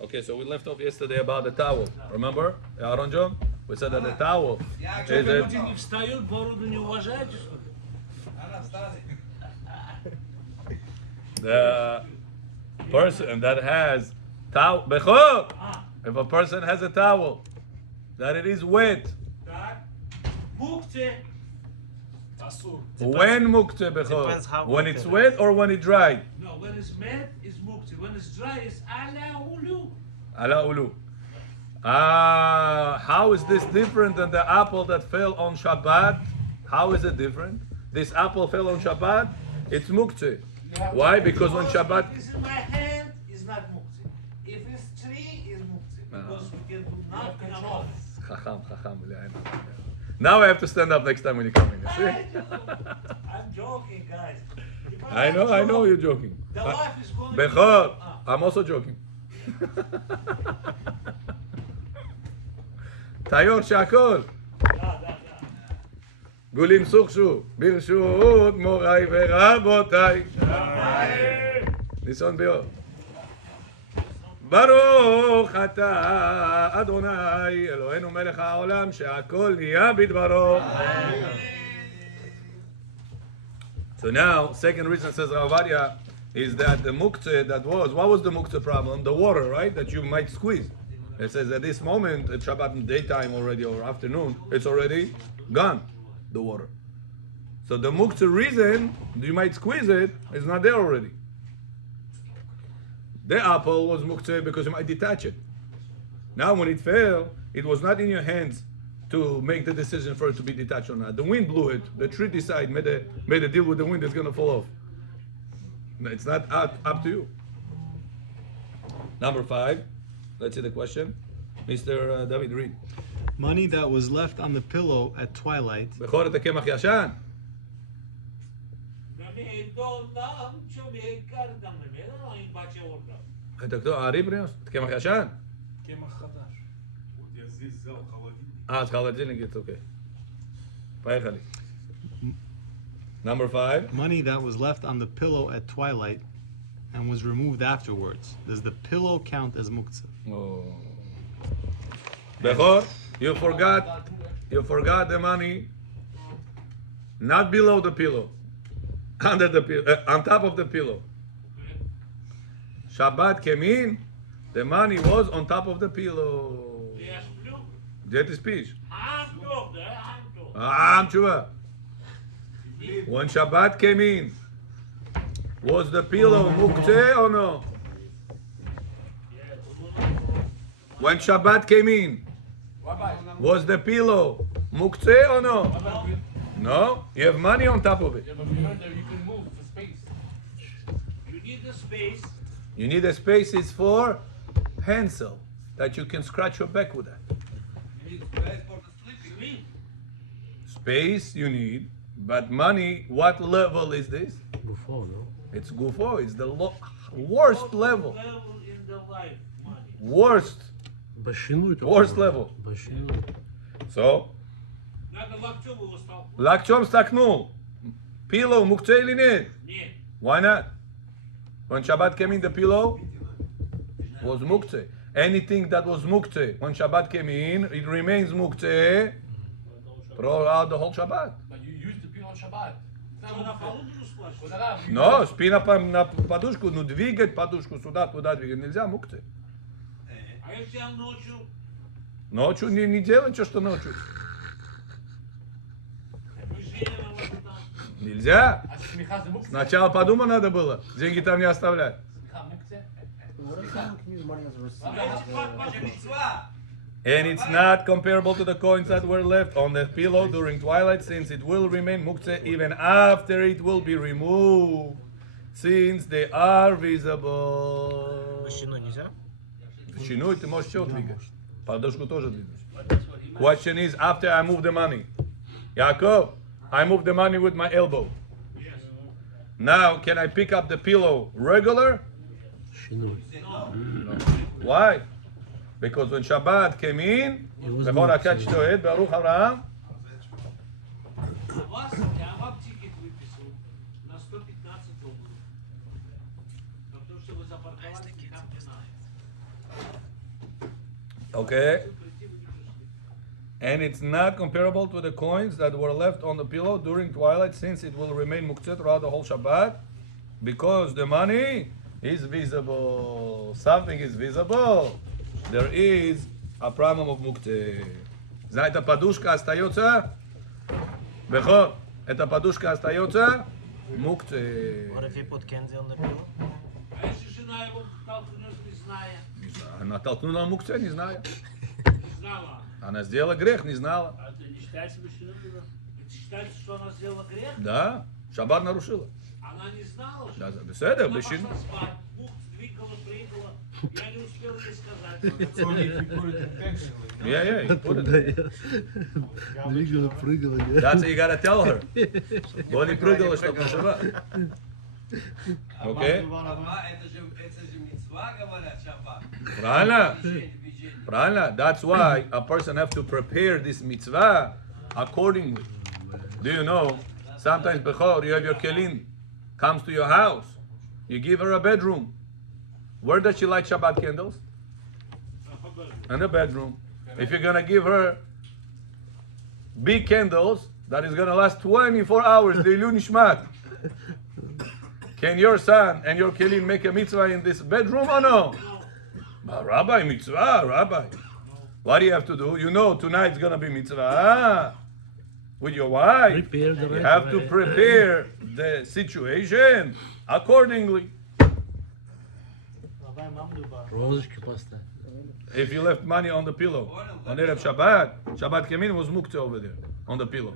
Okay, so we left off yesterday about the towel. Remember, Aaron John? We said that the towel is Люди не встают, бороду не уважают, что ли? the person that has towel. Bechor! If a person has a towel that it is wet, Так. Мукте. Асур. when mukte Depends how bechor? When wet it's it wet or when it dry? No, when it's mad, it's mukte. When it's dry, it's ala ulu. Ala ulu. How is this different than the apple that fell on Shabbat? How is it different? This apple fell on Shabbat, it's mukte. Why? Because when Shabbat. If it's in my hand, it's not mukte. If it's tree, it's mukte. Because we can do nothing at all. Chacham. Now I have to stand up next time when you come in. See? I'm joking, guys. If I know you're joking. The life is going to Bechor, I'm also joking. Tayor Shakol. גולים סוכשו, ברשות מוריי ורבותיי. ניסון ביור. ברוך אתה אדוני אלוהינו מלך העולם שהכל נהיה בדברו. So now, second reason says Ovadia is that the muktzeh that was, what was the muktzeh problem? The water, right? That you might squeeze. It says at this moment, at Shabbat daytime already or afternoon, it's already gone, the water. So the muktzeh reason you might squeeze it is not there already. The apple was muktzeh because you might detach it. Now when it fell, it was not in your hands to make the decision for it to be detached or not. The wind blew it. The tree decided, made a deal with the wind, it's going to fall off. It's not up to you. Number 5. Let's see the question. Mr. David, read. Money that was left on the pillow at twilight בכור את הקמח ישן. הריבריוס, את קמח ישן. קמח חדש. אז חלג'ינגית, אוקיי. פייחלי. Number 5. money that was left on the pillow at twilight and was removed afterwards. Does the pillow count as muktzah? Oh. Bechor, you forgot the money not below the pillow, under the pillow, on top of the pillow. Shabbat came in, the money was on top of the pillow. That is speech. Tshuva. When Shabbat came in, was the pillow muktzeh or no? When Shabbat came in, was the pillow muktzeh or no? No? You have money on top of it. Yeah, but remember, you can move for space. You need the space. You need a space is for pencil that you can scratch your back with that. You need space for the sleeping. Space you need, but money, what level is this? Before, no? It's gufo, it's the worst level. Level in the life, money. Worst level. בשינוי. So, Надо локтем его столкнуть. локтем стакнул. Pillow мукце или нет? Нет. Why not? When Shabbat came in, the pillow was muktzeh. Anything that was muktzeh, when Shabbat came in, it remains muktzeh throughout the whole Shabbat. But you used to be on Shabbat. Что на полу буду спать? Но спи на подушку, ну двигать подушку сюда, туда двигать нельзя, мукцей. А если я ночью? Ночью не делай, что ночью. Движение вот там. Нельзя. А смеха за мукце? Сначала подумать надо было, деньги там не оставлять. Смеха мукце? What if someone can use money as a receipt? And it's not comparable to the coins that were left on the pillow during twilight, since it will remain muktzeh even after it will be removed, since they are visible. בשину нельзя? Шинуй, ты можешь все двигать. Подушку тоже двигать. Question is, after I move the money. Yaakov, I move the money with my elbow. Now, can I pick up the pillow regular? שינוי. Why? Because when Shabbat came in, בכל הקד שתועד, ברוך אברהם, Я вам тикет выписал на 115 рублей. Потому что вы запарковались там, где надо. Okay? And it's not comparable to the coins that were left on the pillow during twilight, since it will remain muktzeh throughout the whole Shabbat, because the money is visible. Something is visible. There is a problem of muktzeh. Эта подушка остается, бехор, эта подушка остается мукце. What if you put candy on the pillow? А если жена его толкнет, не зная? Не знаю, она толкнула мукце, не знаю. Не знала. Она сделала грех, не знала. А это не считается мужчиной? Это считается, что она сделала грех? Да, шаббат нарушила. Она не знала, что... Да, беседа, Она бешин. пошла спать, бух, двигала, прыгала. Я не успел ей сказать. Yeah, you put it. Двигала, прыгала, yeah. That's what you gotta tell her. Бо не прыгала, чтобы на шаббат. Окей? Это же митцва, говорят, шаббат. Правильно? Движение. Правильно? That's why a person have to prepare this mitzvah accordingly. Do you know? Sometimes before you have your kelim comes to your house, you give her a bedroom. Where does she light Shabbat candles? In the bedroom. If you're gonna give her big candles that is gonna last 24 hours, Leilu Nishmat. Can your son and your kelim make a mitzvah in this bedroom or no? Rabbi, mitzvah, Rabbi. What do you have to do? You know tonight's gonna be mitzvah. With your wife, Prepare the you right have to way. prepare the situation accordingly. Розочки поставь. If you left money on the pillow on Erev Shabbat came in, was muktzeh over there on the pillow.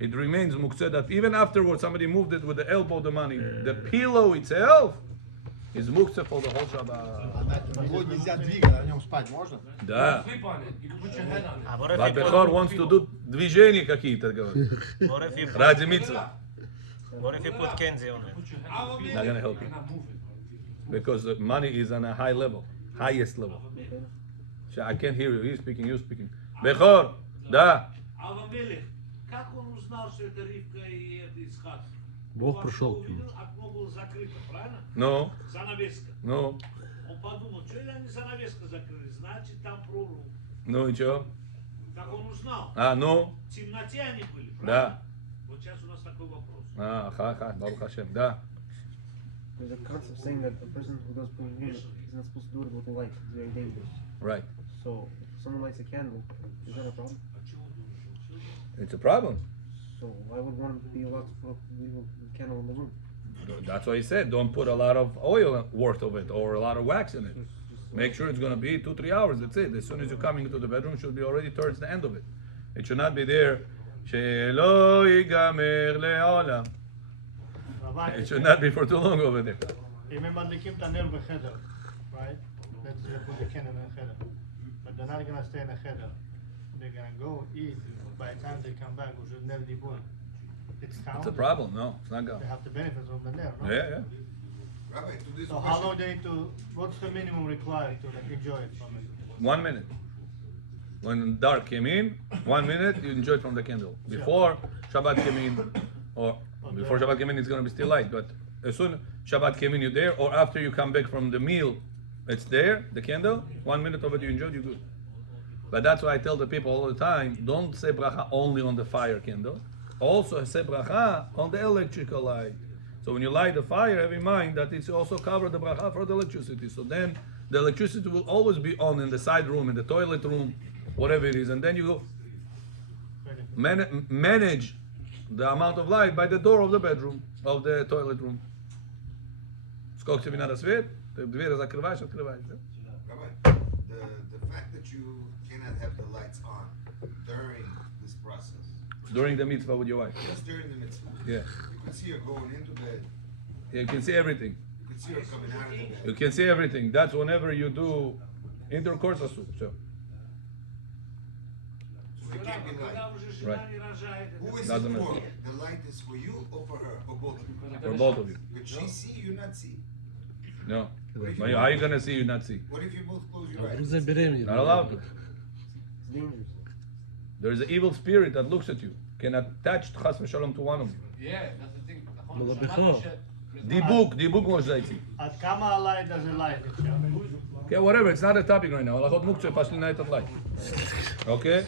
It remains muktzeh that even afterwards somebody moved it with the elbow, the money. The pillow itself is muktzeh for the whole Shabbat. Его нельзя двигать, на нем спать можно? Да. Sleep on it. You can put your head on it. What if But you Bechor put, wants to do движения какие-то, говорит. what if you put, Ради mitzvah. what if you put candy on it? Put your head on it. Not gonna help You you. cannot move it. Because the money is on a high level, highest level. I can't hear you. He's speaking, you speaking. Bechor, да. Авамелех, как он узнал, что это Ривка и это Исхак? Бог Он пришел что, к нему. увидел, окно было закрыто, правильно? No, Занавеска. no, Он подумал, что они занавеску закрыли, значит там прорубь. no, и чё? Как он узнал? А, no, В темноте они были, правильно? да. Вот сейчас у нас такой вопрос. А, ха-ха, Барух Хашем, да. There's a concept saying that a person who does Purim is not supposed to do it with a light. It's very dangerous. Right. So, if someone lights a candle, is that a problem? It's a problem. So, why would one be allowed to put leave a candle in the room? That's why he said, don't put a lot of oil worth of it or a lot of wax in it. Make sure it's going to be 2-3 hours. That's it. As soon as you're coming into the bedroom, it should be already towards the end of it. It should not be there. שלא ייגמר לעולם. It should not be for too long over there. אם הם מדליקים את הנר בחדר, right? Let's say they put the candle in the cheder. But they're not gonna stay in the cheder. They're gonna go eat. By the time they come back, we should never dibur. It's It's a counted. problem. No, it's not going. They have the benefits of the ner, no? Yeah, yeah. Rabbi, to this So how long they need to, what's the minimum required to like enjoy it from it? 1 minute. When dark came in, 1 minute, you enjoy it from the candle. Before Shabbat came in, or before Shabbat came in, it's going to be still light. But as soon Shabbat came in, you're there, or after you come back from the meal, it's there, the candle. 1 minute of it, you enjoyed, you're good. But that's why I tell the people all the time, don't say bracha only on the fire candle. Also say bracha on the electrical light. So when you light the fire, have in mind that it's also covered the bracha for the electricity. So then the electricity will always be on in the side room, in the toilet room, whatever it is. And then you go manage the amount of light by the door of the bedroom, of the toilet room. Сколько тебе надо свет? Ты дверь закрываешь, открываешь. Да? Rabbi, the fact that you cannot have the lights on during this process, During the mitzvah with your wife. just during the mitzvah, Yeah. you can see her going into bed, You can see everything. you can see her coming out of the bed. You can see everything. That's whenever you do intercourse. So So it can't be light. Когда уже жена Right. не рожает, Who is Doesn't it for? matter. The light is for you or for her? For both of you? for both of you. But she see, you not see. No. But how are you gonna see? You not see. What if you both close your Вдруг eyes? забеременеет. Not allowed to. It's dangerous. There is an evil spirit that looks at you. Can attach chas v'shalom to one of you. Yeah, that's the thing. נכון, אבל שמעתי בכור. ש- דיבוק מוז זייצי. עד כמה הלייט הזה לייט אפשר? Okay, whatever, it's not a topic right now. הלכות מוקצה, פשלי נאי תתלאי. אוקיי?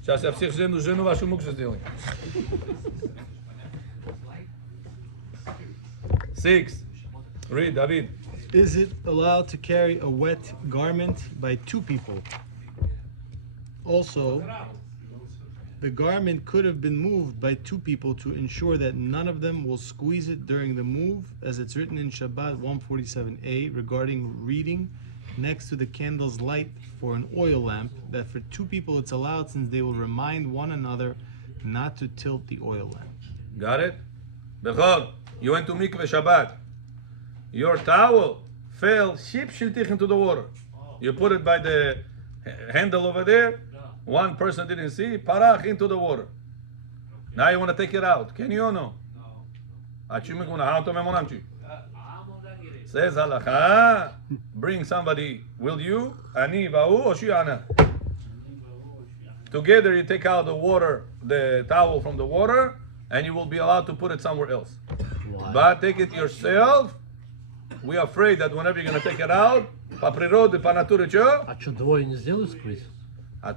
сейчас я всех жену вашу мукцу сделаю. 6. Read, David. Is it allowed to carry a wet garment by two people? Also, the garment could have been moved by two people to ensure that none of them will squeeze it during the move, as it's written in Shabbat 147a regarding reading next to the candle's light for an oil lamp, that for two people it's allowed since they will remind one another not to tilt the oil lamp. Got it? Bechor, you went to mikveh Shabbat. Your towel fell shiltich into the water. You put it by the handle over there. One person didn't see, parach into the water. Now you want to take it out. Can you or no? No. Says halacha, bring somebody. Will you? Ani va'u or shi'ana? Together you take out the water, the towel from the water, and you will be allowed to put it somewhere else. But take it yourself. We are afraid that whenever you're going to take it out, по природе, по натуре, что? А что, двое не сделают сквиз?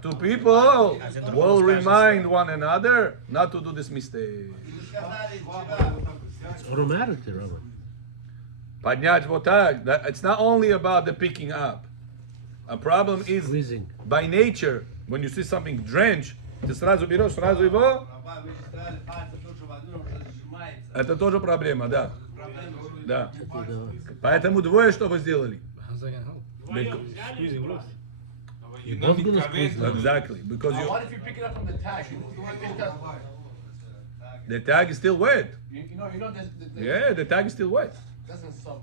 Two people will remind one another not to do this mistake. It's automatic, Rabbi. Поднять вот так. It's not only about the picking up. A problem is Squeezing. by nature, when you see something drenched, ты сразу берешь, сразу его. Это тоже проблема, да. Да. Поэтому двое что вы сделали? You're both gonna squeeze them. Exactly. Because What if you pick it up from the tag? the tag is still wet. You know, Yeah, the tag is still wet. doesn't suck.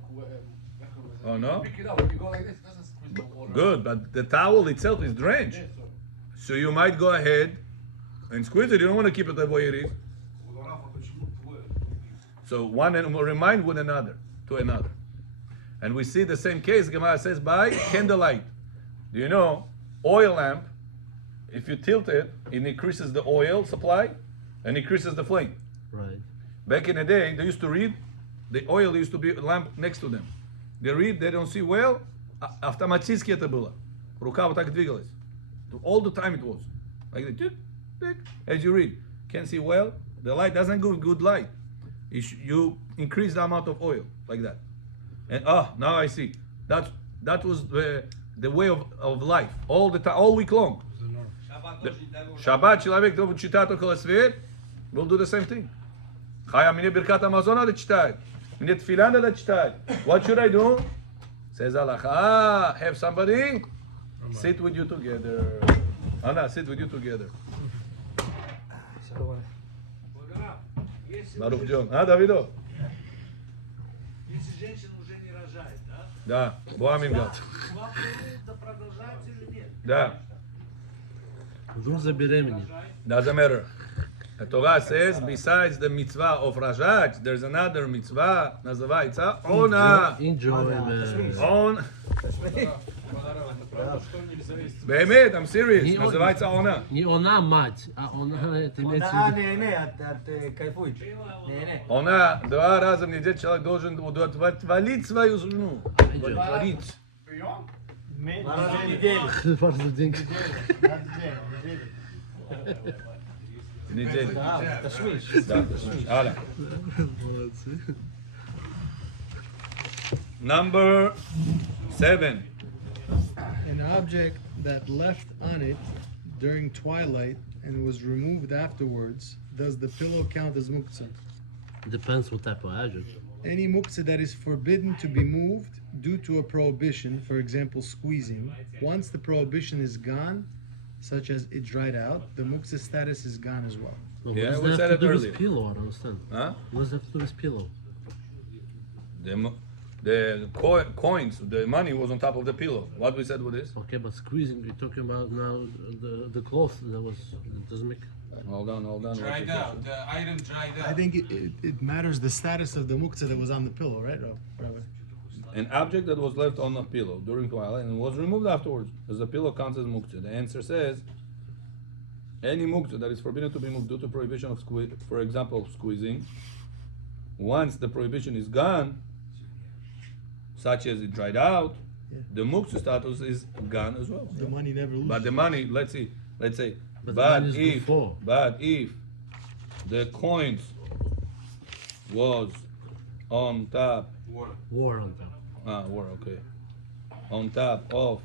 Oh no? Pick it up. If you go like this, it doesn't squeeze the water. Good, but the towel itself is drenched. So you might go ahead and squeeze it. You don't want to keep it the way it is. So one and will remind one another to another. And we see the same case, Gemara says, by candlelight. Do you know, oil lamp, if you tilt it, it increases the oil supply and increases the flame. Right. Back in the day, they used to read, the oil used to be a lamp next to them. They read, they don't see well, автоматически это было. Рука вот так двигалась. All the time it was. Like the tick, tick. As you read, can't see well, the light doesn't give good light. You increase the amount of oil, like that. And now I see. That was the way of life. All the time, all week long. Shabbat, человек, кто читает около свет, will do the same thing. Chaya, мне Birkat Hamazon надо читать. Мне тфила надо читать. What should I do? Says Allah, have somebody sit with you together. Anna, sit with you together. Baruch John. Davido? Если женщина уже не рожает, да? Да. Буамим гад. Вам да продолжать или нет? Да. Вдруг забеременеет. Doesn't matter. The Torah says, besides the mitzvah of Rajat, there's another mitzvah, называется Ona. Enjoyment. On. באמת, I'm serious. называется Ona. Не она мать, а она это имеется в виду. кайфует. Она 2 раза в неделю человек должен удовлетворить свою жену. Удовлетворить. Два раза в день. Неделю. Да, ташмиш. Алло. Number 7. An object that left on it during twilight and was removed afterwards, does the pillow count as muktzah? Depends what type of object. Any muktzah that is forbidden to be moved due to a prohibition, for example squeezing, once the prohibition is gone, such as it dried out, the muktzah status is gone as well. But Yeah, what we does said that have to it do earlier. with pillow? I don't understand. Huh? What does that have to do with pillow? The coins, the money was on top of the pillow. What we said with this? Okay, but squeezing, we're talking about now the cloth that doesn't make. Hold on. Dried out. The item dried out. I think it matters the status of the muktzah that was on the pillow, right, Rabbi? An object that was left on the pillow during twilight and was removed afterwards. Does the pillow count as muktzah? The answer says, any muktzah that is forbidden to be moved due to prohibition of for example, squeezing, once the prohibition is gone, such as it dried out, the muktzah status is gone as well. The money never loses. But the money, let's say, But the but money is before. if the coins was on top, War on top. okay, on top of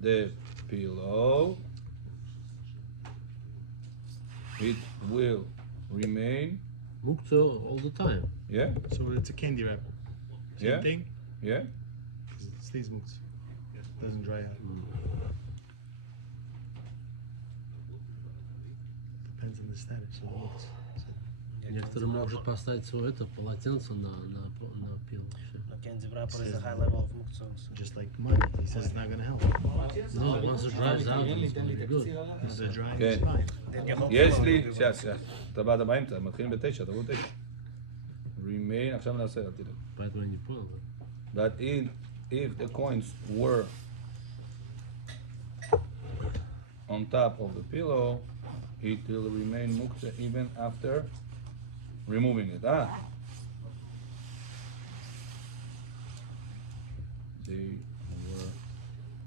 the pillow, it will remain, Muktzah all the time. yeah, So it's a candy wrapper. Same Yeah. thing. yeah. It stays muktzah. Doesn't dry out. Depends on the status of the muktzah. Некоторые могут поставить свое это полотенце на пил. Всё. A candy wrapper is a high level of muktzah. Just like money. He says it's not going to help. No, once it dries out, it's gonna be good. If the drying Okay. is fine. Then you hope יש for לי, it. שנייה, אתה באת באמצע, מתחילים ב9, תבואו 9. remain, עכשיו נעשה, אל תדאג. Поэтому я не понял. That if the coins were on top of the pillow, it will remain muktzah even after removing it. They were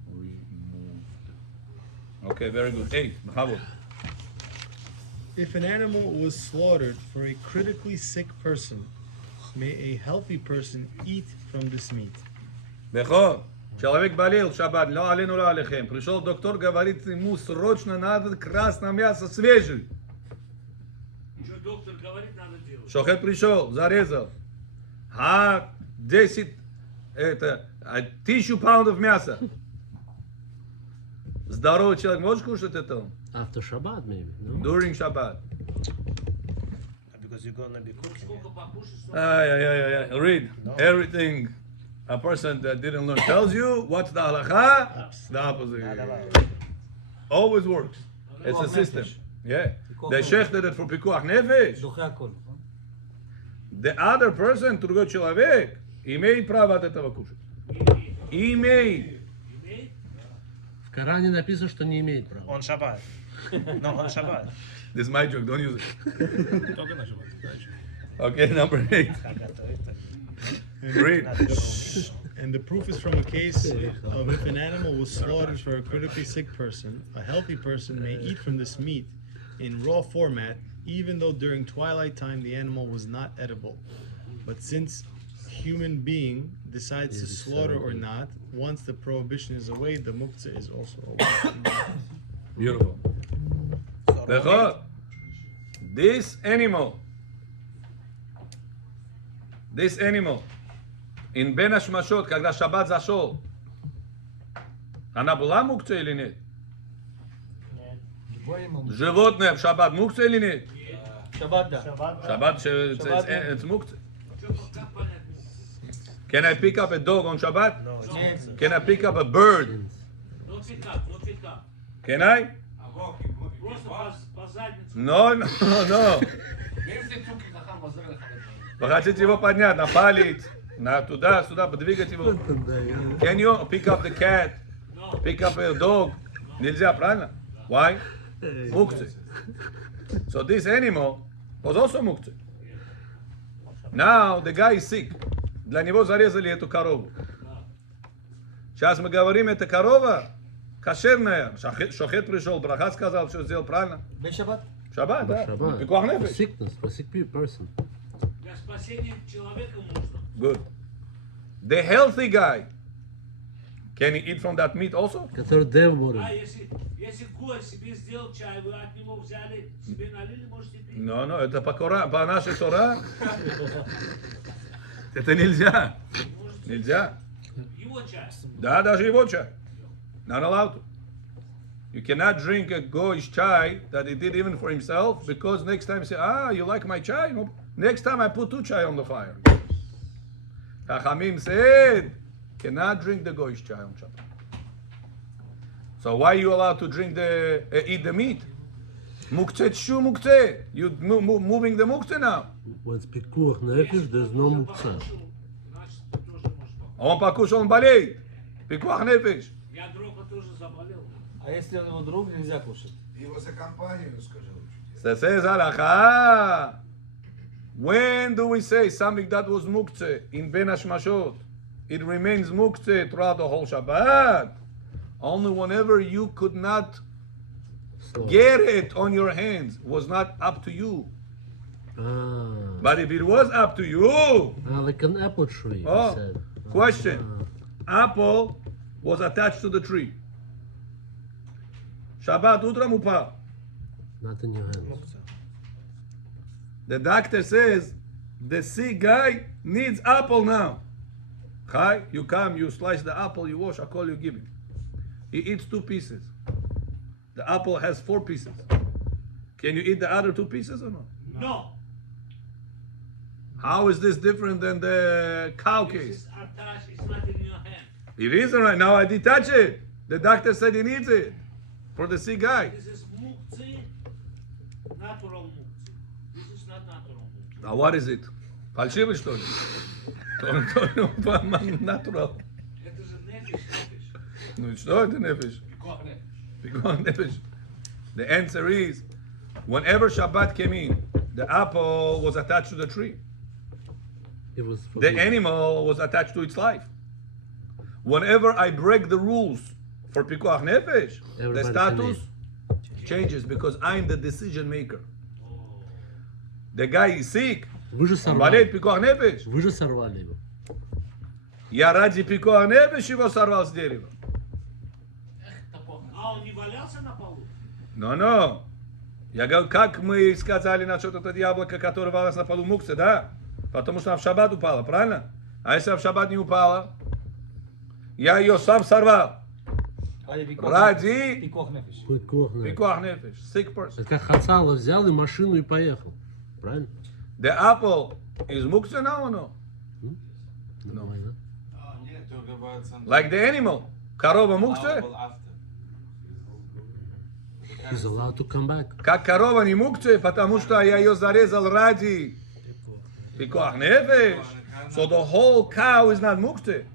removed. Okay, very good. Hey, Mahavod. If an animal was slaughtered for a critically sick person, may a healthy person eat from this meat. Бехо, человек болел в шаббат, но алину ла алейхем. Пришел доктор, говорит, ему срочно надо красное мясо свежее. Что доктор говорит, надо делать. Шохет пришел, зарезал. 1000 паундов мяса. Здоровый человек может кушать это? After Shabbat, maybe, no? During Shabbat. Because you're gonna be cooking. Сколько покушать, столько. Yeah. Read everything. A person that didn't learn tells you what's the halacha. The opposite. Always works. It's a system. Yeah. The sheikh did it for pikuach nefesh. The other person, другой человек, имеет право от этого кушать. Имеет. В Коране написано, что не имеет права. On Shabbat. No, on Shabbat. This is my joke, don't use it. Только на Shabbat. Okay, number 8. Read. And the proof is from a case of if an animal was slaughtered for a critically sick person, a healthy person may eat from this meat in raw format, even though during twilight time the animal was not edible. But since human being decides to slaughter or not, once the prohibition is away, the muktzah is also over. Beautiful. Bechor, this animal, in Ben Hashmashot, когда Shabbat зашел, она была мукция или нет? Животное в Шаббат мукция или нет? Шаббат, it's мукция. Как понять? Can I pick up a dog on Shabbat? No, it's Can I pick up a bird? No пикап, no пикап. Can I? Просто по заднице. No. Вы хотите его поднять на палец, туда-сюда, подвигать его. Can you pick up the cat? Pick up a dog? Нельзя, правильно? Why? Мукцы. So this animal was also мукцы. Now the guy is sick. Для него зарезали эту корову. Сейчас мы говорим, эта корова кошерная. Шохет пришел, браха сказал, все сделал правильно. Шаббат, да. Shabbat. Пикуах For нефеш. sickness, for sick person. Для спасения человека нужно. Good. The healthy guy, can he eat from that meat also? Который дев может. Если гость себе сделал чай, вы от него взяли, себе налили, можете пить. No, это по нашей Тора. Это нельзя. Нельзя. Его чай. Да, даже его чай. Not allowed to. You cannot drink a goyish chai that he did even for himself, because next time you say, you like my chai? No. Next time I put 2 chai on the fire. Chachamim said, cannot drink the goyish chai on Shabbat. So why are you allowed to drink eat the meat? Muktzeh tshu muktzeh. You moving the muktzeh now. When it's pikuach nefesh, there's no muktzah. Значит, ты тоже можешь попить. Он покушал, он болеет. Пикуах нефеш. Я Дроха тоже заболел. А если он его друг, нельзя кушать? Его за компанию, скажи лучше. That says halacha. When do we say something that was muktzeh in Ben Hashmashot? it remains muktzeh throughout the whole Shabbat. Only whenever you could not So, get it on your hands was not up to you. ah, But if it was up to you, like an apple tree, you Oh, said. question. Apple was attached to the tree. Shabbat utra mupar. Not in your hands. The doctor says the sick guy needs apple now. Chai, you come, you slice the apple, you wash, akol, you give him. He eats 2 pieces. The apple has 4 pieces. Can you eat the other 2 pieces or not? No. How is this different than the cow This case? is attached, it's not in your hand. It isn't right now. I detach it. The doctor said he needs it for the sick guy. This is muktzeh, natural muktzeh. This is not natural muktzeh. Now what is it? Фальшивый что ли? Natural. Это же нефиш. Ну и что это нефиш? Pikuach nefesh. The answer is, whenever Shabbat came in, the apple was attached to the tree. It was The forbidden. animal was attached to its life. Whenever I break the rules for Pikuach Nefesh, the Everybody status changes because I'm the decision maker. The guy is sick, Вы же болеет сорвали. Pikuach Nefesh. Вы же сорвали его. Я ради Pikuach Nefesh его сорвал с дерева. А он не валялся на полу? Но. Я говорю, как мы сказали насчет этого яблока, которое валялось на полу мукцы, да? Потому что она в шаббат упала, правильно? А если она в шаббат не упала, я ее сам сорвал. Ради Пикуах на- Pikuach Nefesh, sick person. Это как Хацала взял и машину и поехал. Правильно? The apple is muktzeh now or no? Нормально. Нет, только about some Like the animal. Корова muktzeh? apple after. He's allowed to come back. Как корова не мукцее, потому что я ее зарезал ради Pikuach Nefesh. So the whole cow is not muktzeh.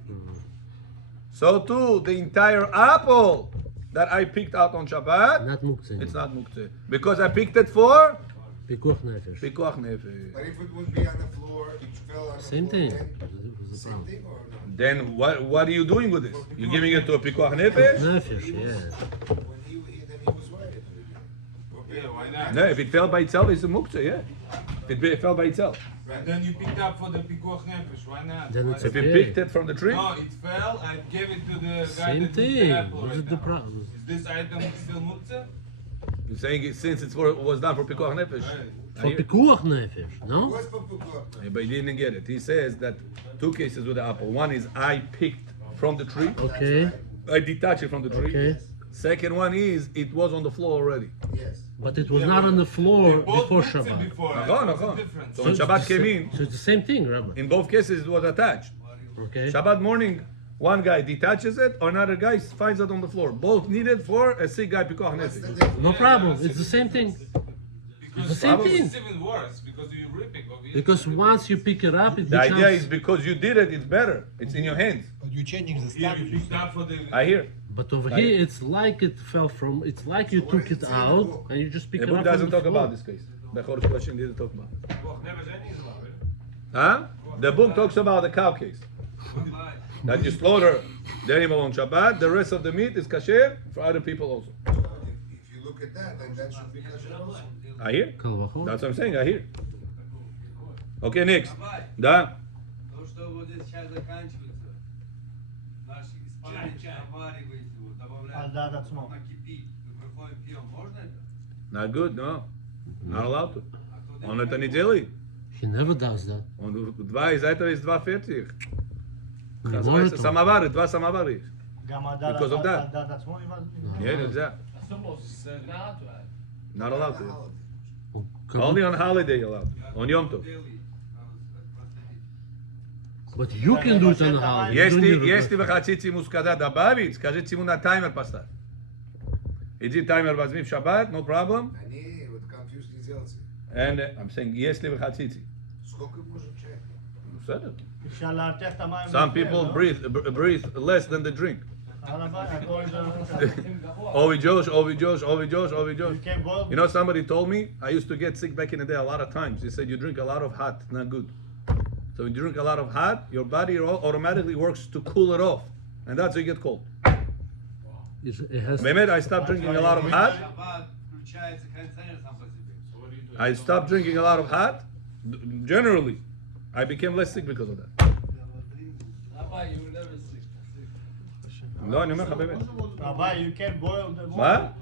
So too, the entire apple that I picked out on Shabbat, Not muktzeh. it's not muktzeh. Because I picked it for Pikuach nefesh. Pikuach Nefesh. But if it would be on the floor, it fell on the Same floor, thing. then It was a same problem. thing or no? Then what are you doing with this? You're giving it to a Pikuach Nefesh? Nefesh, yeah. When he then he was right. Yeah, why not? No, if it fell by itself, it's a muktzeh, yeah. If it fell by itself. And then you picked up for the pikuach nefesh. Why not? Then Why- it's If you Okay. picked it from the tree, No, it fell. I gave it to the guy Same that needs the thing. apple What right is the now. problem? Is this item still muktzeh? you're saying it, since it was done for Pikuach Nefesh. Right. I For hear- Pikuach nefesh, no? What's for Pukua? Yeah, but he didn't get it. He says that 2 cases with the apple. One is I picked from the tree. Okay, I detached it from the tree. okay. Second one is it was on the floor already. Yes. But it was Yeah, not but on the They floor both before muktzeh Shabbat. Before. Nachon, What's the nachon. difference? So when it's Shabbat the came sa- in, So it's the same thing, Rabbi. in both cases it was attached. Okay. Shabbat morning, one guy detaches it, or another guy finds it on the floor. Both needed for a sick guy Pikuach What's the Nefesh. difference? No problem. It's the same thing. Because the same probably thing. It's even worse because you're ripping. Obviously. Because once you pick it up, it The idea is becomes. because you did it, it's better. It's in your hands. But you're changing the Here status. you picked up for the. I hear. But over here, it's like it fell from. It's like you took it out and you just pick The it book up. from doesn't the talk floor. about this case. The Chorus question didn't talk about it. Huh? The book talks about the cow case. That you slaughter the animal on Shabbat, the rest of the meat is kasher for other people also. If you look at that, then that should be kosher also. I hear. Kal vachol. That's what I'm saying. I hear. Okay, next. Да. То, что вот здесь сейчас заканчивается, наш испанец заваривает его, добавляет, Да, да, смотри. она кипит, мы приходим, пьем, можно это? Not good, no. Not allowed to. А кто Он это не делает. He never does that. Он два из этого есть 2 фетих. Не Называется может он. самовары, 2 самовара есть. גם הדת Because of that. הדת עצמו נלמד? Нет, нельзя. Not allowed to. Он как Only on holiday allowed. On Yom Tov. делает? But you can do it on a holiday. You don't need Если to вы хотите ему сказать добавить, скажите ему на таймер поставь. Иди таймер возьми в шаббат, no problem. Они вот confused не делайте. And I'm saying, если вы хотите. Сколько может человек? Ну, בסדר. אפשר להרתיח את המים. Some לפני, people לא? breathe less than they drink. על הבית, הכל זה- Ovi Josh, Ovi Josh, Ovi Josh, Ovi Josh. You can boil- You know, somebody told me I used to get sick back in the day a lot of times. He said, you drink a lot of hot, not good. So when you drink a lot of hot, your body automatically works to cool it off, and that's how you get cold. It has Mehmet, I stopped drinking a lot of hot. Shabbat включается кондиционер сам по себе. I stopped drinking a lot of hot. Generally, I became less sick because of that. Rabbi, you will never sick. לא, אני אומר לך באמת. Rabbi, you can boil the water. מה?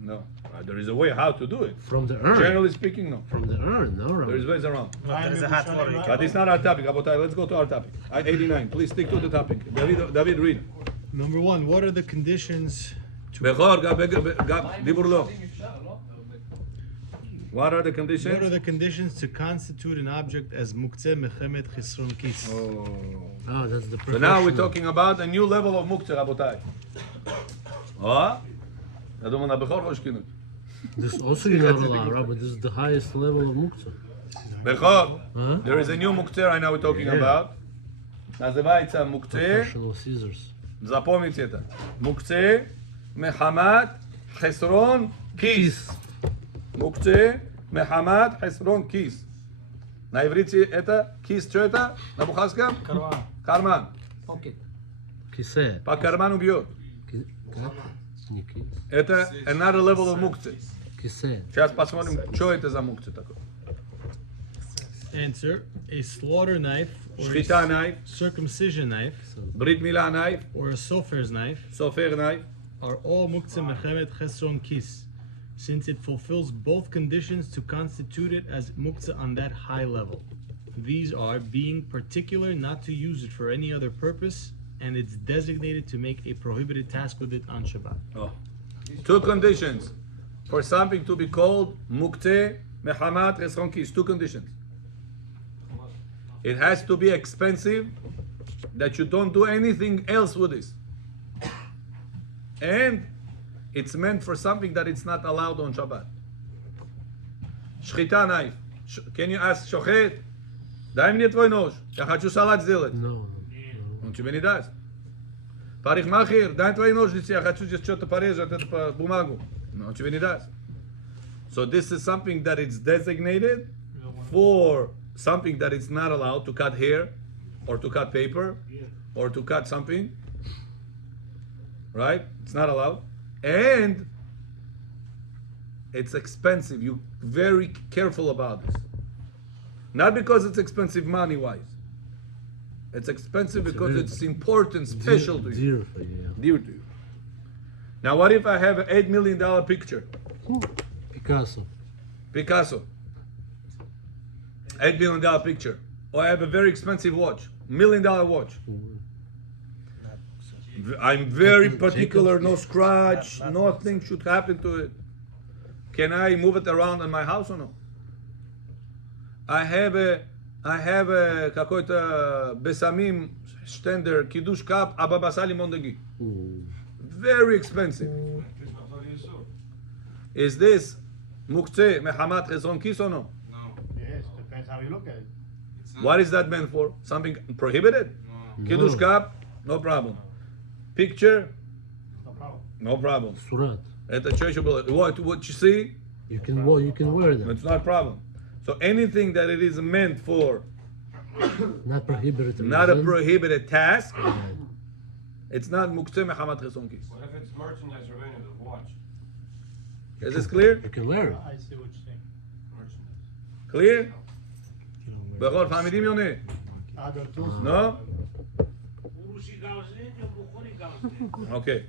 No. There is a way how to do it. from the urn. Generally speaking, no. From the urn, no, There is Rabbi. ways around. There is a hot water. You But it's not our topic, Abotai. Let's go to our topic. 89. Please stick to the topic. David, read. Number one, what are the conditions to בכור, דיבור לא. What are the what are conditions? the conditions to constitute an object as muktzeh mechemet chisron kis? Oh, that's the So now we're professional. talking about a new level of muktzeh, רבותיי. Я думал, на בכור לא השקינו. This also you're not allowed, Rabbi. This is the highest level of muktzah. בכור, Huh? there is a new muktzeh right now we're talking about. называется мукце. Professional scissors. Запомните это. Мукце мехамат хесрон кис. Мукце мехамат хесрон кис. На иврите это кис, что это? На бухарском? Карман. Кисе. По карману бьет. Не кис. Это another level of мукце. Кисе. Сейчас посмотрим, что это за мукце такое. Answer: a slaughter knife or שחיטה a knife, circumcision knife ברית מילה knife, or a sofer's knife סופר knife. are all muktzeh mechemet chesron kis, since it fulfills both conditions to constitute it as muktzeh on that high level. These are being particular not to use it for any other purpose, and it's designated to make a prohibited task with it on Shabbat. Oh. Two conditions for something to be called muktzeh mehamat chesron kis. Two conditions. It has to be expensive, that you don't do anything else with this. And it's meant for something that it's not allowed on Shabbat. Шхита knife. Can you ask шохет? Дай мне твой нож. Я хочу салат сделать. No. Он тебе не даст. Парикмахер, дай твои ножницы. Я хочу здесь что-то порезать, это по бумагу. Но он тебе не даст. So this is something that it's designated for something that it's not allowed to cut hair or to cut paper or to cut something, right? It's not allowed, and it's expensive. You very careful about this, not because it's expensive money wise. It's expensive because very it's important, special to you, Dear for you. dear to you. Now what if I have an $8 million picture, Picasso. Picasso, $8 million picture, or I have a very expensive watch, $1 million watch. I'm very particular, no scratch, nothing should happen to it. Can I move it around in my house or no? I have a какой-то бесамим штендер, кидуш кап, абабаса лимондеги. Very expensive. Is this muktzeh mehamat chesron kis or no? Yes, depends how you look at it. What is that meant for? Something prohibited? Kiddush cup? No problem. Picture? No problem. No problem. Surat. Это что еще было? What you see? You can wear them. It's not a problem. So anything that it is meant for, Not prohibited. not a reason. prohibited task, it's not muktzeh mehamat chesron kis. What if it's merchandise revenue, the watch? Is this clear? You can wear it. I see what you're saying. Merchandise. Clear? בכל פמילים יונה? Other tools. No? Уруши галжение, бухури галжение. Окей.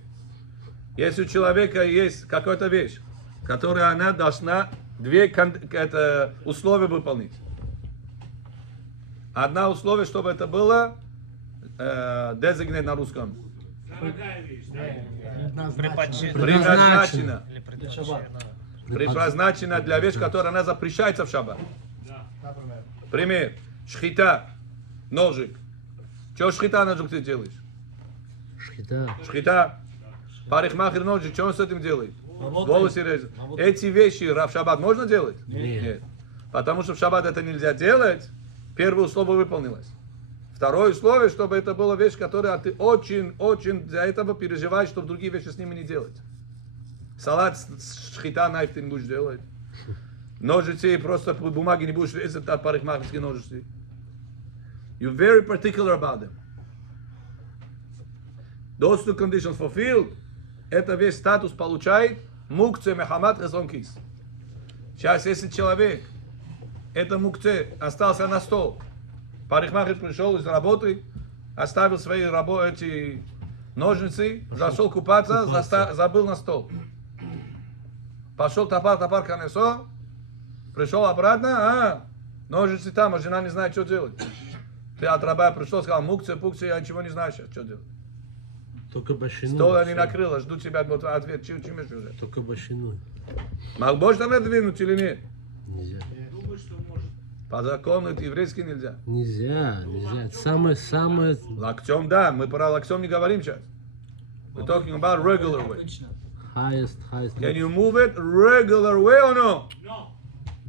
Если у человека есть какая-то вещь, которая она должна это условия выполнить. Одно условие, чтобы это было designate на русском. Дорогая вещь. Предназначено. Или предназначено. Предназначено для вещи, которая она запрещается в шаббат. Например. Пример. Шхита. Ножик. Чего шхита ножик ты делаешь? Шхита. Шхита. Парикмахер ножик, что он с этим делает? Волосы режет. Эти вещи в шаббат можно делать? Нет. Потому что в шаббат это нельзя делать. Первое условие выполнилось. Второе условие, чтобы это была вещь, которая ты очень для этого переживаешь, чтобы другие вещи с ними не делать. Салат с шхита найф ты не будешь делать. Ножицы просто по бумаге не будешь резать от парикмахерские ножицы. You're very particular about them. Those two conditions fulfilled, это весь статус получает мукце мехамат хазон кис. Сейчас, если человек, это мукце, остался на стол, парикмахер пришел из работы, оставил свои эти ножницы, зашел купаться, забыл на стол. Пошел топар колесо, пришел обратно, ножницы там, а жена не знает, что делать. Ты от раба пришел, сказал, мукце, я ничего не знаю сейчас, что делать. Только башиной. Стол не накрыло, жду тебя ответ, чем уже. Только башиной. Можешь там двинуть или нет? Нельзя. Думаю, что может. По закону это еврейский нельзя. Нельзя. Это самое... Локтем, да, мы про локтем не говорим сейчас. We're talking about regular way. Highest. Can you move it regular way or no? No.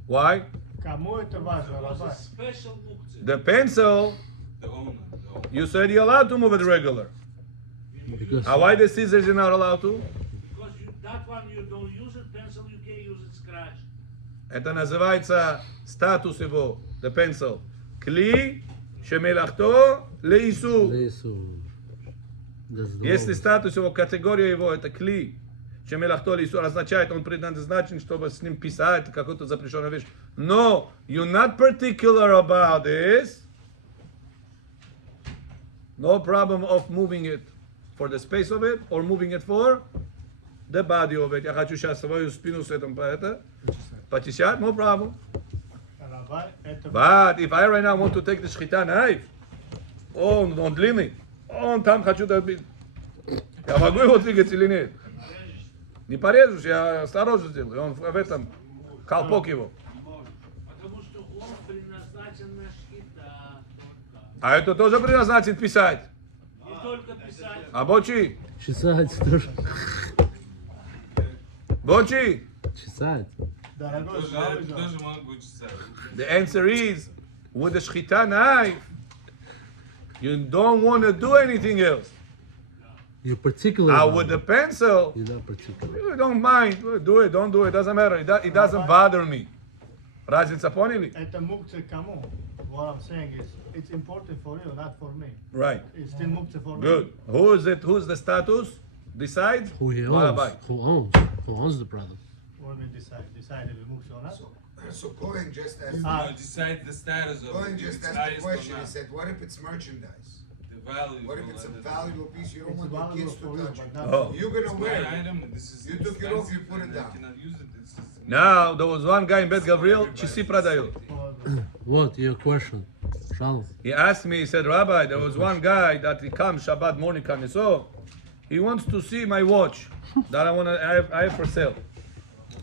Why? Кому это важно, Because Рабай? it's special muktzeh. The pencil, you said you're allowed to move it regular. Because Why the scissors you're not allowed to? Because that one you don't use it, pencil you can use it scratch. Это называется статус его, the pencil. Кли, шемелахто, лейсу. лесу. Если статус его, категория его, это кли, шемелахто, лейсу, означает, он предназначен, чтобы с ним писать какую-то запрещенную вещь. No, you're not particular about this. No problem of moving it for the space of it, or moving it for the body of it. Я хочу сейчас свою спину с этим почесать, no problem. Рабай, это... But if I right now want to take the shchita knife, он длинный, он там хочу добить. Я могу его двигать или нет? Не порежешь, я осторожно сделаю. Он в этом колпок его. Потому что он предназначен на шхита только. А это тоже предназначен писать. Не только писать. А бочи? Чесать тоже. Бочи? Чесать. Дорогой, Тоже могут быть часами. The answer is, with the shchita knife, you don't want to do anything else. You're particular. With the pencil, You're not particular. you don't mind. Do it, don't do it, doesn't matter. It doesn't bother me. Разница поняли? это мукце кому? What I'm saying is, it's important for you, not for me. Right. It's still muktzeh for me. Good. Who is it? Who's the status? Decides? Who he Rabbi. owns. Who owns the product. What do we decide? Decide if it's muktzeh or not? So Cohen just asked, Decide the status of Cohen it. just If it's asked the highest or question. He not. said, what if it's merchandise? The value. What if it's a valuable piece you don't It's want the valuable kids to for you, touch it? but not Oh. You're gonna It's wear my it. item. This is You took it off, you expensive, put it and I down. cannot use it. Now, there was one guy in Bet Gabriel, часы продает. What? Your question? Shalom. He asked me, he said, Rabbi, there was one guy that he comes Shabbat morning, so he wants to see my watch that I have for sale.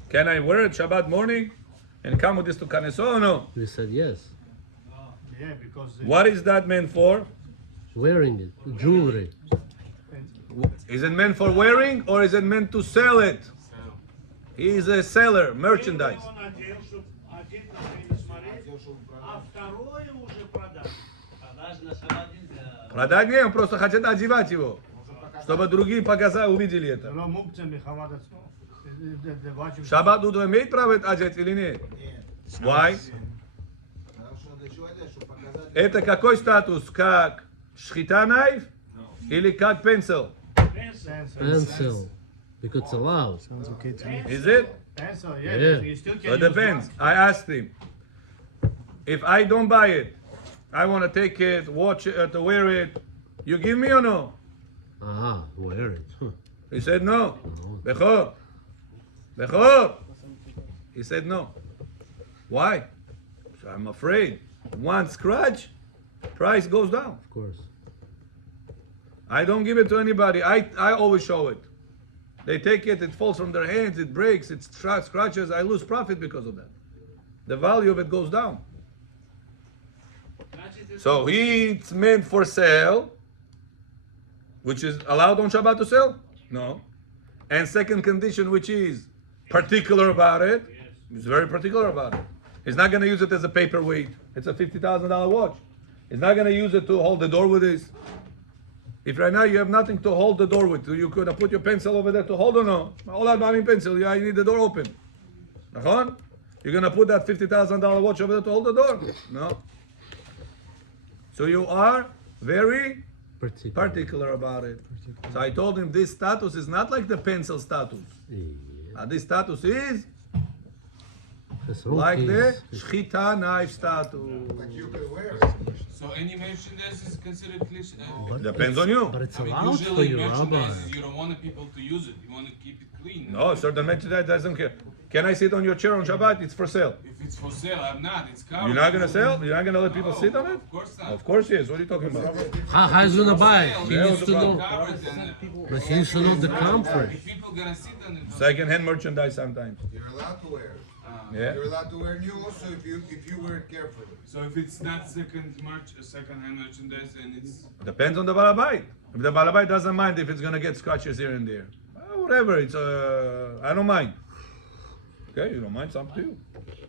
Can I wear it Shabbat morning and come with this to Kaneso or no? We said yes. Yeah, because What is that meant for? Wearing it. Jewelry. Is it meant for wearing or is it meant to sell it? He is a seller, merchandise. Он надел, чтобы один на смотреть, а второе уже продать. Продаж на шаббат нельзя. Продать не, он просто хотят одевать его, чтобы другие показали, увидели это. לא מוקצה מחמת עצמו. The watch you- Шаббат Уду имеет право это одеть или нет? Why? Это какой статус? Как шхита найф или как pencil? Pencil. Because it's allowed. Sounds okay to me. Is it? Pencil, yeah, Yeah. you still can It use depends. one. I asked him. If I don't buy it, I want to take it, watch it, to wear it. You give me or no? Wear it. Huh. He said no. Bechor. Bechor. He said no. Why? So I'm afraid. One scratch, price goes down. Of course. I don't give it to anybody. I always show it. They take it, it falls from their hands, it breaks, it scratches. I lose profit because of that. The value of it goes down. So it's meant for sale, which is allowed on Shabbat to sell? No. And second condition, which is particular about it, he's very particular about it. He's not going to use it as a paperweight. It's a $50,000 watch. He's not going to use it to hold the door with this. If right now you have nothing to hold the door with, you could put your pencil over there to hold or no? All I need pencil, I need the door open. נכון? You're gonna put that $50,000 watch over there to hold the door? No. So you are very particular about it. So I told him this status is not like the pencil status. This status is like the shchita knife status. Like you could wear. So any merchandise is considered cliche. Depends on you. But it's I mean, allowed for usually you, Rabbi. merchandise, you don't want people to use it. You want to keep it clean. No, certain merchandise doesn't care. Can I sit on your chair on Shabbat? It's for sale. If it's for sale, I'm not. It's covered. You're not gonna sell? You're not gonna let people sit on it? Of course not. Of course yes. What are you talking about? How is he gonna buy it? He Yeah, needs to know. Covered and, But he needs to know the comfort. if people gonna sit on it, Second-hand merchandise sometimes. You're allowed to wear it. Yeah. You're allowed to wear new also if you wear it carefully. so if it's not second-hand merchandise, and it's Depends on the balabait. If the balabait doesn't mind if it's gonna get scratches here and there, whatever. It's I don't mind. Okay, you don't mind. It's up to you.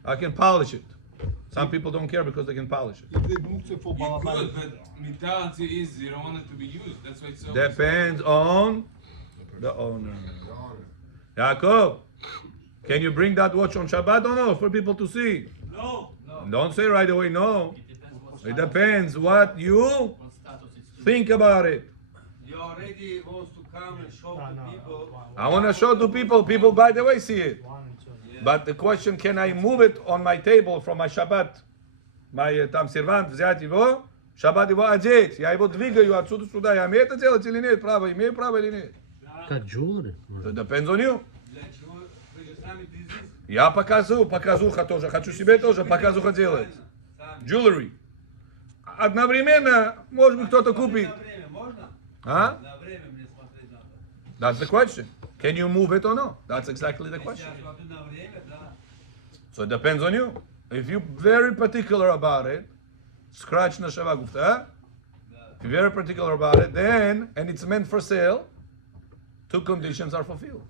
I can polish it. Some people don't care because they can polish it. If they moved it for you Balabait. could, but mentality is you don't want it to be used. That's why it's so. Depends on the owner. The owner. Yaakov, can you bring that watch on Shabbat or no for people to see? No. Don't say right away no. It depends what you think about it. You already wants to come and show to people. I want to show to people. People, by the way, see it. 1 and 2. But the question, can I move it on my table from my Shabbat? Там сервант взять его, Шаббат его одеть. Я его двигаю отсюда сюда. Я имею это делать или нет? Право, имею право или нет? Как jewelry. It depends on you. Для чего вы же сами бизнес Я показуха тоже. Хочу себе тоже показуха делать. сами. Jewelry. Одновременно, может быть, кто-то купит. На время можно? А? На время мне смотреть надо. That's the question. Can you move it or no? That's exactly the question. Я смотрю на время, да. So it depends on you. If you're very particular about it, scratch на шавагуфта. If you're very particular about it, then, and it's meant for sale, two conditions are fulfilled.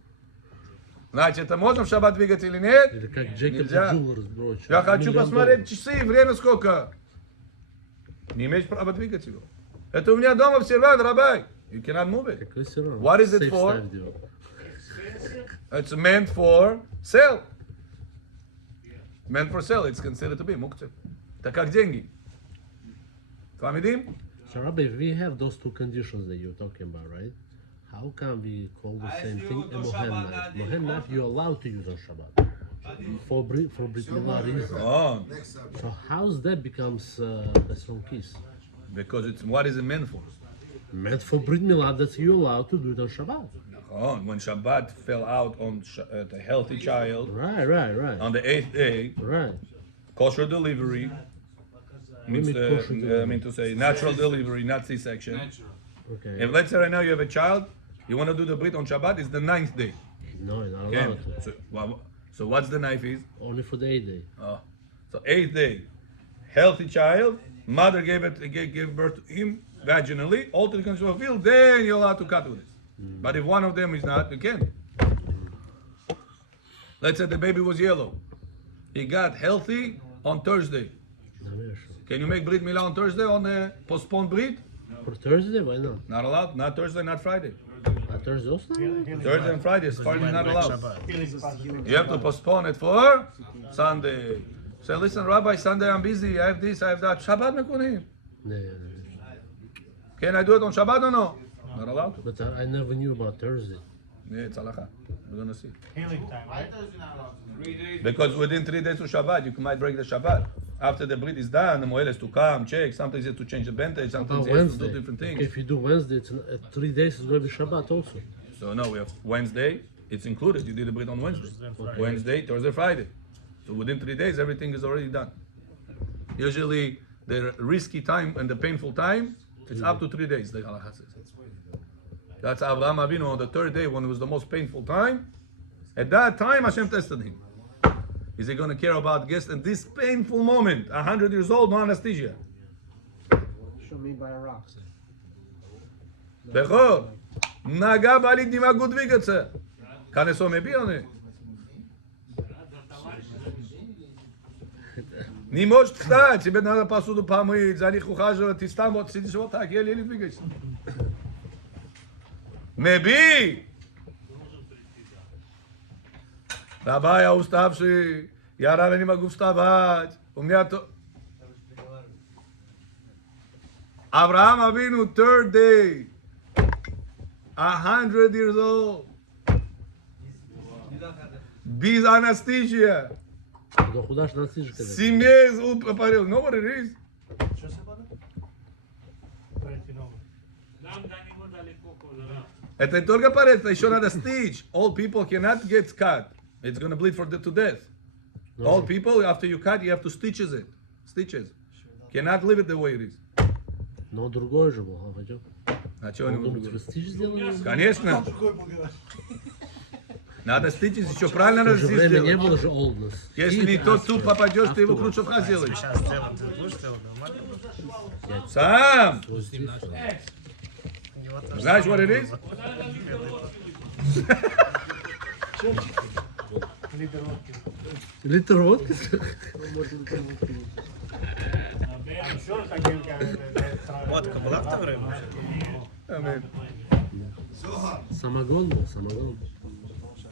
Значит, это можно в шаббат двигать или нет? Или как Джейкоб Нельзя. Jewelers брочь. Я хочу $1 посмотреть миллион. часы, время сколько. Не имеешь права двигать его. Это у меня дома в сервант, рабай. You cannot move it. Какой сервант? What is it Сейф for? ставь делал. It's meant for sale. Meant for sale. It's considered to be muktzeh. Это как деньги. Вам видим? So Rabbi, we have those two conditions that you're talking about, right? How can we call the same thing a mohen knife? Mohen knife you're allowed to use on Shabbat for Brit Milah reason. Oh, Next subject. So how's that becomes a strong kiss? because it's what is it meant for? Meant for Brit Milah that you're allowed to do it on Shabbat. Oh, when Shabbat fell out on the healthy child Right. on the 8th day, Right. kosher delivery means mean kosher delivery? I mean to say natural delivery, not C-section. natural. Okay. If let's say right now you have a child, you want to do the brit on Shabbat, it's the 9th day. No, you're not Okay? allowed to. So what's the knife is? Only for the 8th day. Oh, so 8th day, healthy child, mother gave birth to him vaginally, all the conditions fulfilled, then you're allowed to cut with it. But if one of them is not, you can't. Let's say the baby was yellow. He got healthy on Thursday. Can you make Brit Milah on Thursday on the postponed Brit? For Thursday, why not? Not allowed. Not Thursday, not Friday. Thursday also not allowed? Thursday and Friday, Friday not allowed. Healing possibility. You have to postpone it for Sunday. Say, listen, Rabbi, Sunday I'm busy. I have this, I have that. Shabbat mekunim. Yeah. Can I do it on Shabbat or no? Not allowed to. But I never knew about Thursday. Yeah, it's halacha. We're gonna see. Healing time, right? 3 days. Because within 3 days to Shabbat, you might break the Shabbat. After the Brit is done, the Moel has to come, check. Sometimes he has to change the bandage. Sometimes About he has to Wednesday. do different Okay, things. if you do Wednesday, it's 3 days is going to be Shabbat also. So no, we have Wednesday. It's included. You did the Brit on Wednesday. Wednesday, Thursday, Friday. So within 3 days, everything is already done. Usually, the risky time and the painful time, it's up to 3 days. The halacha says. That's Avraham Avinu on the 3rd day when it was the most painful time. At that time, Hashem tested him. Is he going to care about guests in this painful moment? 100 years old, no anesthesia. Show me by a rock. Бехор, нога болит, не могу двигаться. Колесо ме бил, не? Не можешь встать, тебе надо посуду помыть, за них ухаживать, ты там вот сидишь вот так, еле-еле двигаешься. Меби! Рабай, я уставший, Я рано не могу вставать. У меня то... Авраам Avinu, third day. 100 years old. Без anesthesia. Да куда ж насыжка? 7 meses он пропарил. Know what it is? Что се бада? Трети ново. גם דני מודה לקוקו, לרב. Это не только парец, это еще надо stitch. All people cannot get cut. It's going to bleed to death. All people, after you cut, you have to stitches it. Stitches. Cannot leave it the way it is. Но другой же был, а пойдем. А что они Он будут думает, говорить? стич сделали? Конечно. Надо ститches, еще правильно В надо то же здесь время не сделать. было же oldness. Если не тот тут попадешь, ты его круче вхаз сделаешь. Сейчас сделаем, ты будешь делать нормально? Сам. Вот Знаешь, what it is? Литр водки. Литр водки? I'm sure таким как водка была в то время? Amen. Самогон был, самогон.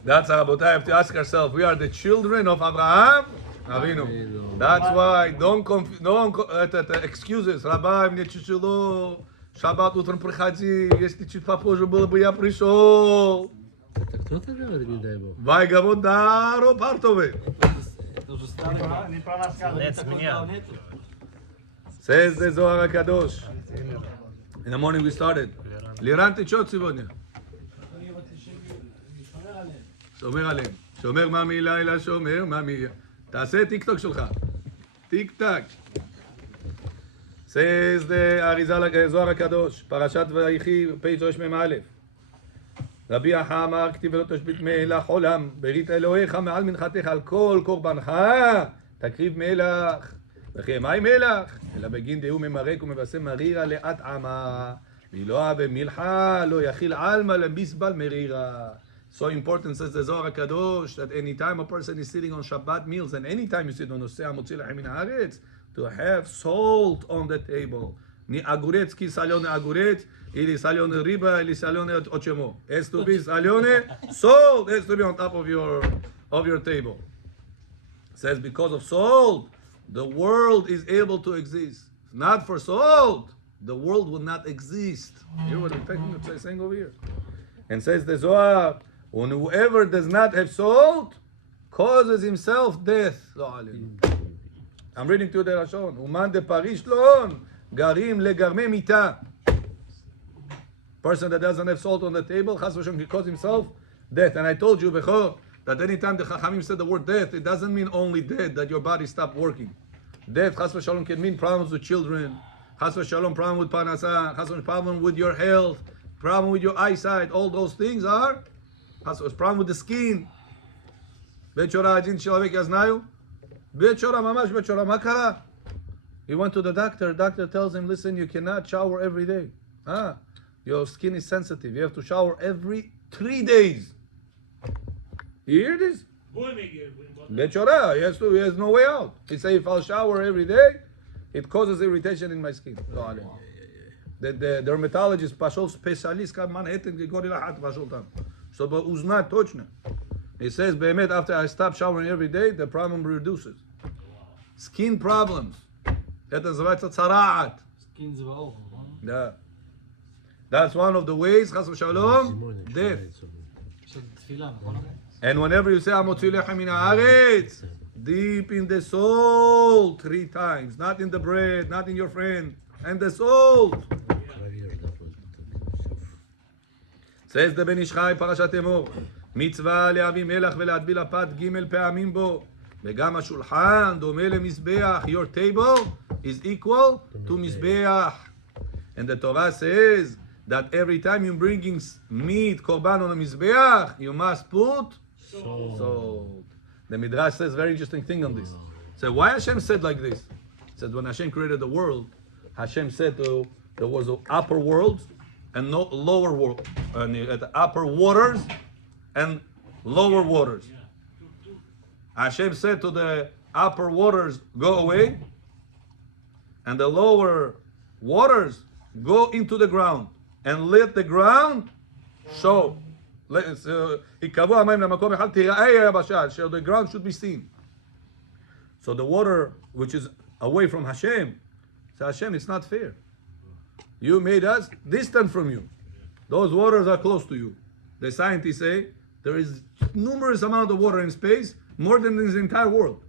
That's Rabotai, I have to ask ourselves, we are the children of Abraham Avinu. That's why, это excuses. Rabbi, мне тяжело, шаббат утром приходи, если чуть попозже было бы, я пришел. Это кто-то говорит, не дай бог. Вайгавод даро партове. не про нас сказано. Нет, меня. Says the Zohar HaKadosh. In the morning we started. לירן, תשעות сегодня. שומר עליהם. שומר מה מלילה, שומר מה מלילה. תעשה טיק טוק שלך. טיק טק. says the אריזה זוהר הקדוש. פרשת ויחי, פ' מ"א. רבי אחא אמר, כתיב ולא תשבית מלח עולם. ברית אלוהיך מעל מנחתך על כל קורבנך. תקריב מלח. וכי מהי מלח? אלא בגין דהו ממרק ומבשם מרירה לאט עמה. ולא אהבה מלחה, לא יכיל עלמא למסבל מרירה. So important, says the Zohar HaKadosh, that any time a person is sitting on Shabbat meals, and any time you sit on Nosei HaMotzi Lechem Min Haaretz, to have salt on the table. Ni aguretz ki salione aguretz, ili salione riba, ili salione ochemo. Has to be salione, salt has to be on top of your table. Says because of salt, the world is able to exist. If not for salt, the world would not exist. Hear what I'm saying over here? And says the Zohar, and whoever does not have salt causes himself death. I'm reading to the Lashon. Uman de Parish lon garim legarme mita. Person that doesn't have salt on the table, chas v'shalom, he causes himself death. And I told you before that anytime the Chachamim said the word death, it doesn't mean only death, that your body stopped working. Death, chas v'shalom, can mean problems with children, chas v'shalom, problem with parnasah, chas v'shalom, problem with your health, problem with your eyesight. All those things are problem with the skin. בית שורה הג'ין של אבק יזנאיו? בית שורה, ממש בית שורה, מה קרה? He went to the doctor tells him, listen, you cannot shower every day. Your skin is sensitive, you have to shower every 3 days. You hear this? בית שורה, he has no way out. He said, if I'll shower every day, it causes irritation in my skin. The dermatologist пошел специалист, как Манхэттен, Григорий Лахат пошел там, чтобы узнать точно. He says, באמת, after I stop showering every day, the problem reduces. Skin problems. Это называется цараад. Да. That's one of the ways, chas v'shalom, death. And whenever you say, המוציא לחם מן הארץ, deep in the soul 3 times. Not in the bread, not in your friend. And the soul. says the Ben Ish Chai, פרשת אמור. מצווה להביא מלח ולהטביל הפת ג' פעמים בו. וגם השולחן דומה למזבח. Your table is equal to מזבח. And the Torah says that every time you're bringing meat, korban on a mizbeach, you must put salt. The Midrash says very interesting thing on this. So why Hashem said like this? He said when Hashem created the world, Hashem said there was an upper world and no lower world, at the upper waters and lower waters. Hashem said to the upper waters, go away, and the lower waters go into the ground, and let the ground show. So the ground should be seen. So the water which is away from Hashem, say Hashem, it's not fair. You made us distant from you. Those waters are close to you. The scientists say there is numerous amount of water in space, more than in the entire world.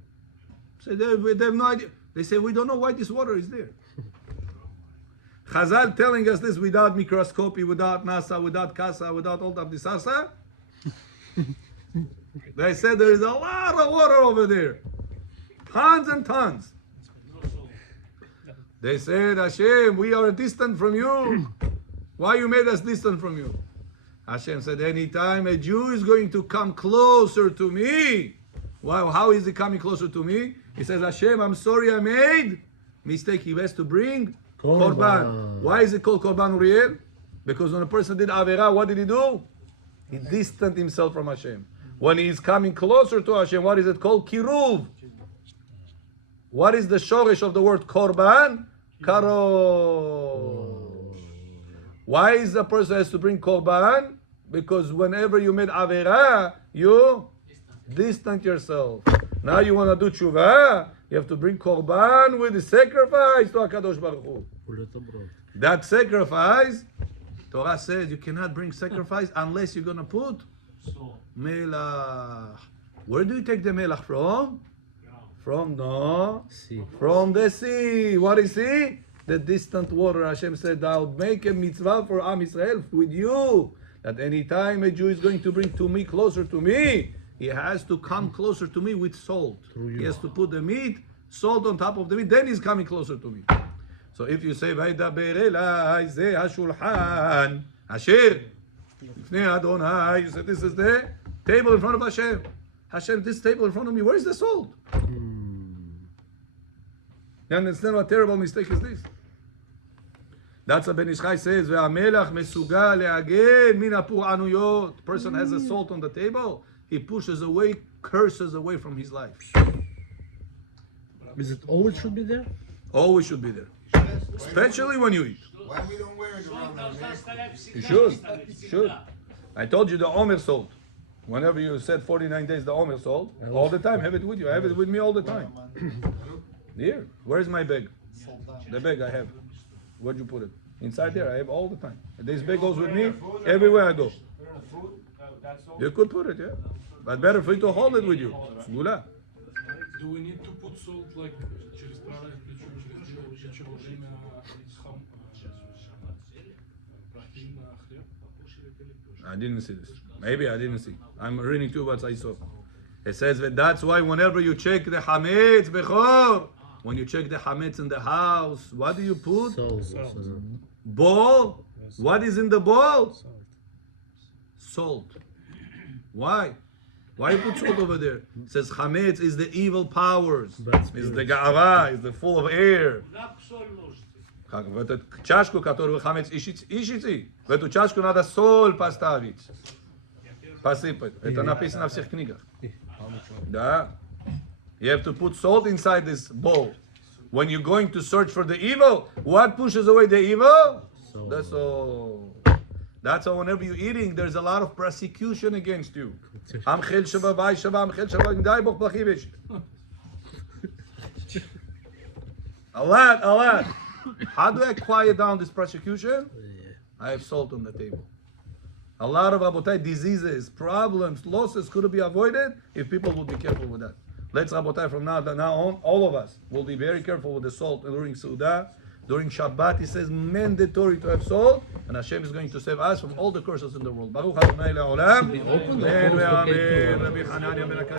So they have no idea. They say we don't know why this water is there. Chazal telling us this without microscopy, without NASA, without CASA, without all of this asa. They said there is a lot of water over there. Tons and tons. They said, Hashem, we are distant from you. Why you made us distant from you? Hashem said, anytime a Jew is going to come closer to me. Wow, how is he coming closer to me? He says, Hashem, I'm sorry I made mistake. He has to bring Korban. Why is it called Korban Uriel? Because when a person did Avera, what did he do? He distanced himself from Hashem. When he is coming closer to Hashem, what is it called? Kiruv. What is the shoresh of the word Korban? Karo. Why is the person has to bring Korban? Because whenever you made Avera, you distance yourself. Now you want to do Tshuva, you have to bring Korban with the sacrifice to HaKadosh Baruch Hu. That sacrifice, Torah says you cannot bring sacrifice unless you're going to put Melach. Where do you take the Melach from? From the sea. What is sea? The distant water. Hashem said, I'll make a mitzvah for Am Yisrael with you. That any time a Jew is going to bring to me, closer to me, he has to come closer to me with salt. He has to put the meat, salt on top of the meat, then he's coming closer to me. So if you say, Vaydaber elai ze hashulchan, Asher, Lifnei Adonai, you say, this is the table in front of Hashem. Hashem, this table in front of me, where is the salt? You understand what terrible mistake is this? That's what Ben Ish Chai says, Ve'amelach mesuga le'agen min ha'pu'anuyot. Person has a salt on the table, he pushes away, curses away from his life. Is it always should be there? Always should be there. Especially when you eat. Why we don't wear it around our neck? You should. I told you the Omer salt. Whenever you said 49 days the Omer salt, all the time, have it with you. I have it with me all the time. Here, where's my bag? The bag I have. Where'd you put it? Inside there, I have all the time. This bag goes with me everywhere I go. You could put it, yeah. But better for you to hold it with you. Gula. Do we need to put salt like через правое плечо, через левое плечо во время прохим на хлеб? I didn't see this. Maybe I didn't see. I'm reading to you what I saw. It says that that's why whenever you check the Hametz Bechor, when you check the Hametz in the house, what do you put? Bowl. What is in the bowl? Salt. Why? Why you put salt over there? It says Hametz is the evil powers. It's the Ga'ava, it's the full of air. В эту чашку, которую Хамец ищите, в эту чашку надо соль поставить, посыпать. Это написано во всех книгах. Да. You have to put salt inside this bowl. When you're going to search for the evil, what pushes away the evil? The salt. That's why whenever you're eating, there's a lot of persecution against you. A lot. How do I quiet down this persecution? I have salt on the table. A lot of Rabotai diseases, problems, losses could be avoided if people would be careful with that. Let's Rabotai from now on, all of us will be very careful with the salt during Suda. During Shabbat, he says mandatory to have salt, and Hashem is going to save us from all the curses in the world. Baruch Adonai le'olam.